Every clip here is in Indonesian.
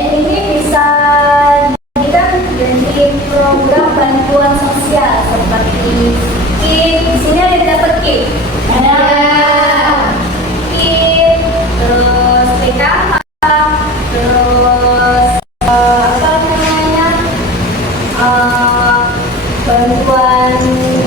APBN ini bisa jadi program bantuan sosial seperti KIP. Di sini ada dapat KIP. Ada KIP, terus PKH, terus apa namanya? Bantuan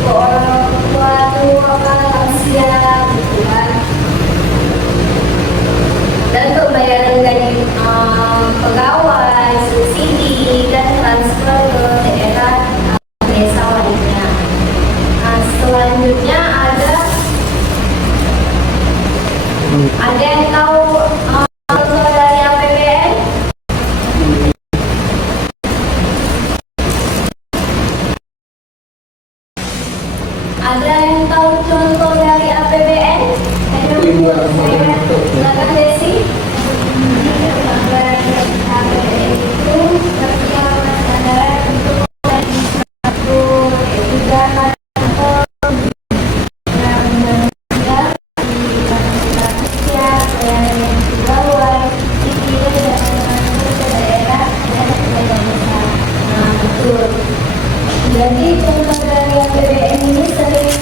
ke orang tua tua lansia gitu kan. Dan untuk bayaran gaji pegawai, subsidi dan transfer ke daerah desa lainnya. Selanjutnya ada yang tahu contoh dari APBN? Ada yang tahu contoh dari APBN? Silakan Desi. APBN itu setiap kesadaran untuk juga jadi contoh dari APBN ini sering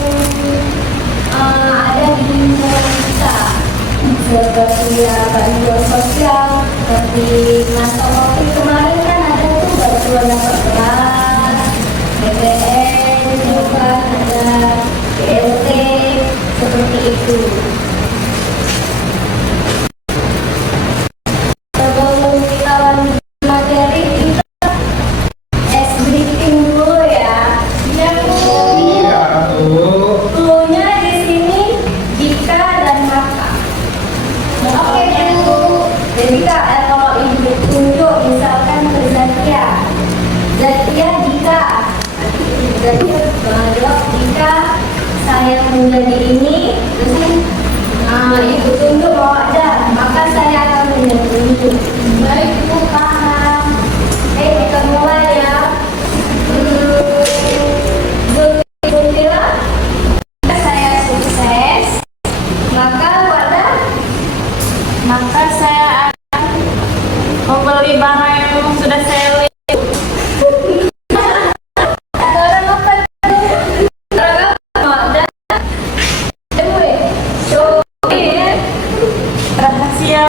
ada di lingkungan kita, seperti bantuan sosial, seperti masa COVID kemarin kan ada tuh bantuan dapat beras, BBM, juga ada BLT, seperti itu. Sebelum kita lanjut materi, kita briefing dulu ya. Iya Bu. Iya Bu. Cluenya di sini jika dan maka. Oke Bu. Jadi kalau ibu tunjuk misalkan ke Zakia jika Zakia jawab jika saya menjadi ini, terus ibu tunjuk mau ada, maka saya akan menjadi itu. Baik Bu, paham. Kita mulai ya. Saya sukses, maka saya akan membeli barang yang sudah saya lihat. Barang apa itu? Barang apa? Rahasia.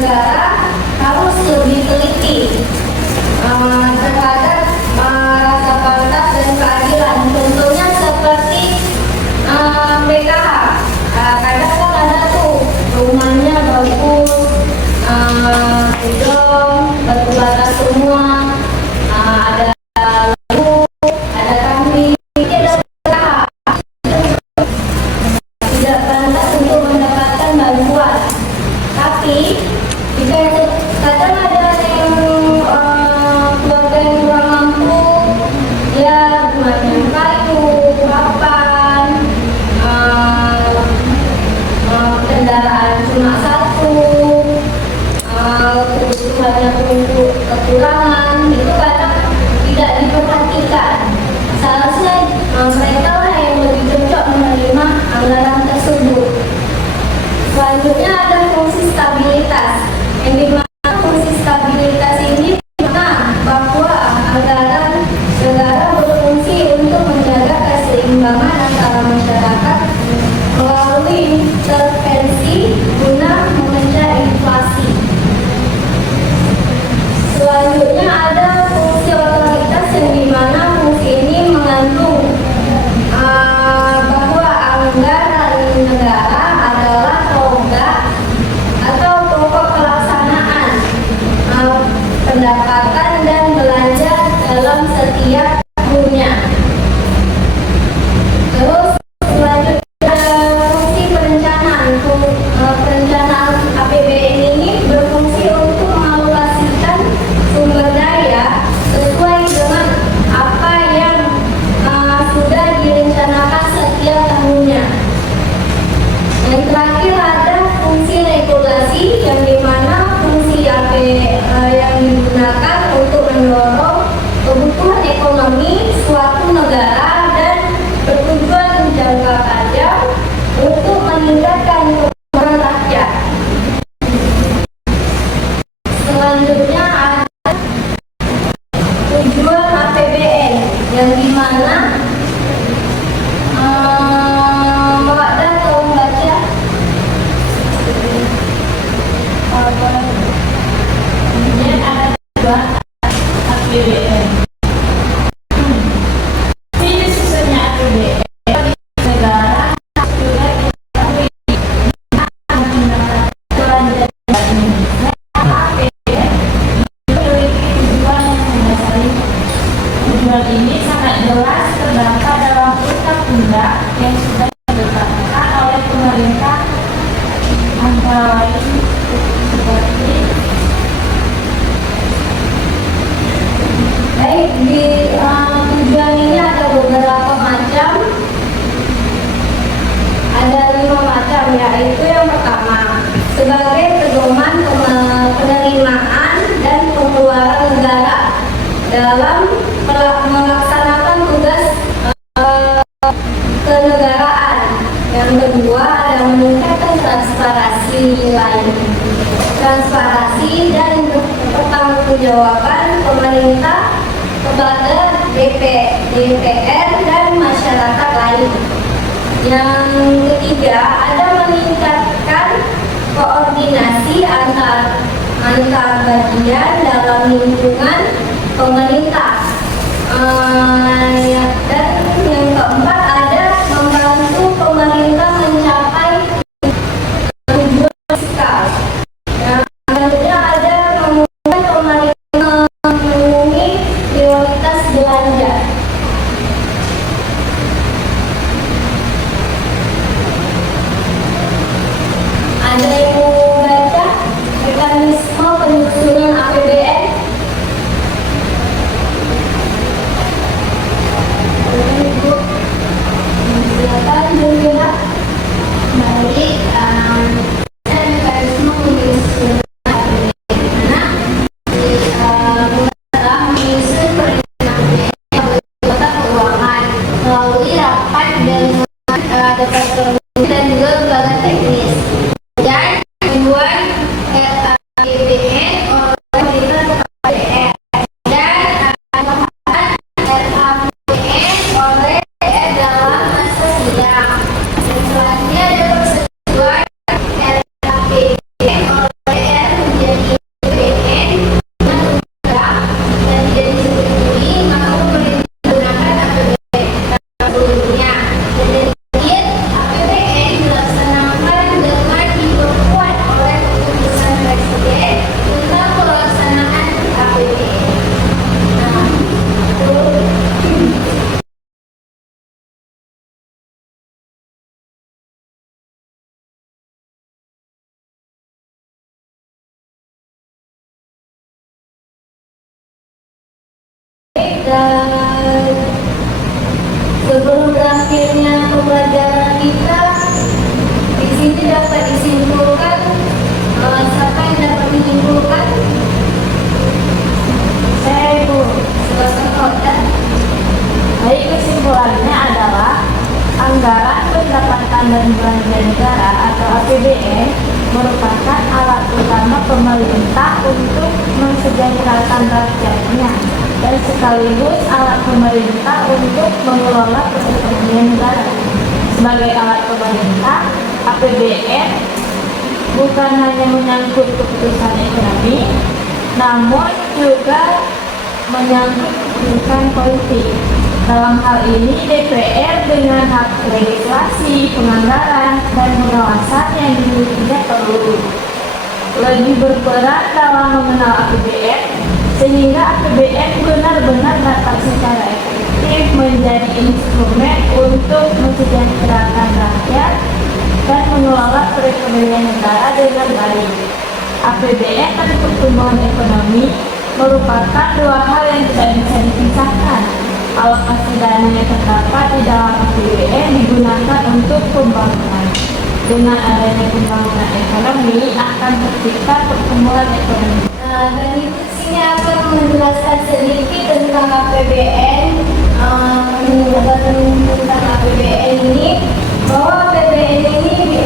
negara harus lebih teliti terhadap rasa pantas dan keadilan. Contohnya seperti PKH. Kadang kan ada tuh rumahnya bagus, gedung, batu bata semua, ada lampu, ada kambing, ini ada PKH. Tidak pantas untuk mendapatkan bantuan. Tapi jika kadang ada yang keluarga yang kurang mampu, ya rumahnya kayu, papan, kendaraan cuma satu, kebutuhannya untuk kekurangan, itu kadang tidak diperhatikan. Seharusnya mereka lah yang lebih cocok menerima anggaran tersebut. Selanjutnya ada fungsi stabilitas, yang dimana fungsi stabilitas ini bahwa anggaran negara berfungsi untuk menjaga keseimbangan antara masyarakat melalui intervensi guna mengejar inflasi. Selanjutnya ada fungsi otoritas, yang dimana fungsi ini mengandung bahwa anggaran negara adalah tonggak atau pokok pelaksanaan pendapatan dan belanja dalam setiap tahunnya. Terus selanjutnya fungsi perencanaan. Perencanaan APBN ini berfungsi untuk mengalokasikan sumber daya sesuai dengan apa yang sudah direncanakan setiap tahunnya. Yang terakhir ada fungsi regulasi, yang dimana fungsi yang digunakan untuk mendorong kebutuhan ekonomi suatu negara dan bertujuan jangka panjang untuk meningkatkan kemakmuran rakyat. Selanjutnya ada tujuan APBN, yang dimana Wadah tolong baca. Kemudian ada tujuan APBN. Ini susunnya APBN negara sudah diketahui belanja APBN memiliki tujuan yang mendasari. Tujuan ini sangat jelas terdapat dalam undang-undang yang sudah ditetapkan oleh pemerintah, antara lain seperti Baik, di tujuan ini ada beberapa macam. Ada 5 macam, yaitu yang pertama sebagai pedoman penerimaan dan pengeluaran negara dalam melaksanakan tugas kenegaraan. Yang kedua ada meningkatkan transparansi dan pertanggungjawaban pemerintah kepada DPR dan masyarakat lain. Yang ketiga ada meningkatkan koordinasi antar bagian dalam lingkungan pemerintah. Dan yang keempat ada membantu pemerintah mencapai tujuan fiskal. Yang selanjutnya ada memudahkan pemerintah memenuhi prioritas belanja. Ada yang mau baca mekanisme penyusunan APBN? Silakan Julia. baik mekanisme penyusunan APBN. Menyusun perencanaan kota keuangan melalui rapat dengan departemen dan juga lembaga teknis, dan membuat RAPBN Dan sebelum berakhirnya pembelajaran kita, di sini dapat disimpulkan, siapa yang dapat menyimpulkan? Saya Ibu. Silakan Kota. Baik, kesimpulannya adalah anggaran pendapatan dan belanja negara atau APBN merupakan alat utama pemerintah untuk mensejahterakan rakyatnya dan sekaligus alat pemerintah untuk mengelola perekonomian negara. Sebagai alat pemerintah, APBN bukan hanya menyangkut keputusan ekonomi, namun juga menyangkut keputusan politik. Dalam hal ini, DPR dengan hak legislasi, penganggaran, dan pengawasan yang dimilikinya perlu lebih berperan dalam mengenal APBN, sehingga APBN benar-benar dapat secara efektif menjadi instrumen untuk mensejahterakan rakyat dan mengelola perekonomian negara dengan baik. APBN dan pertumbuhan ekonomi merupakan dua hal yang tidak bisa dipisahkan. Alokasi dana yang terdapat di dalam APBN digunakan untuk pembangunan. Dengan adanya pembangunan ekonomi akan tercipta pertumbuhan ekonomi. Dan itu sini akan menjelaskan sedikit tentang APBN, tentang APBN ini, bahwa APBN ini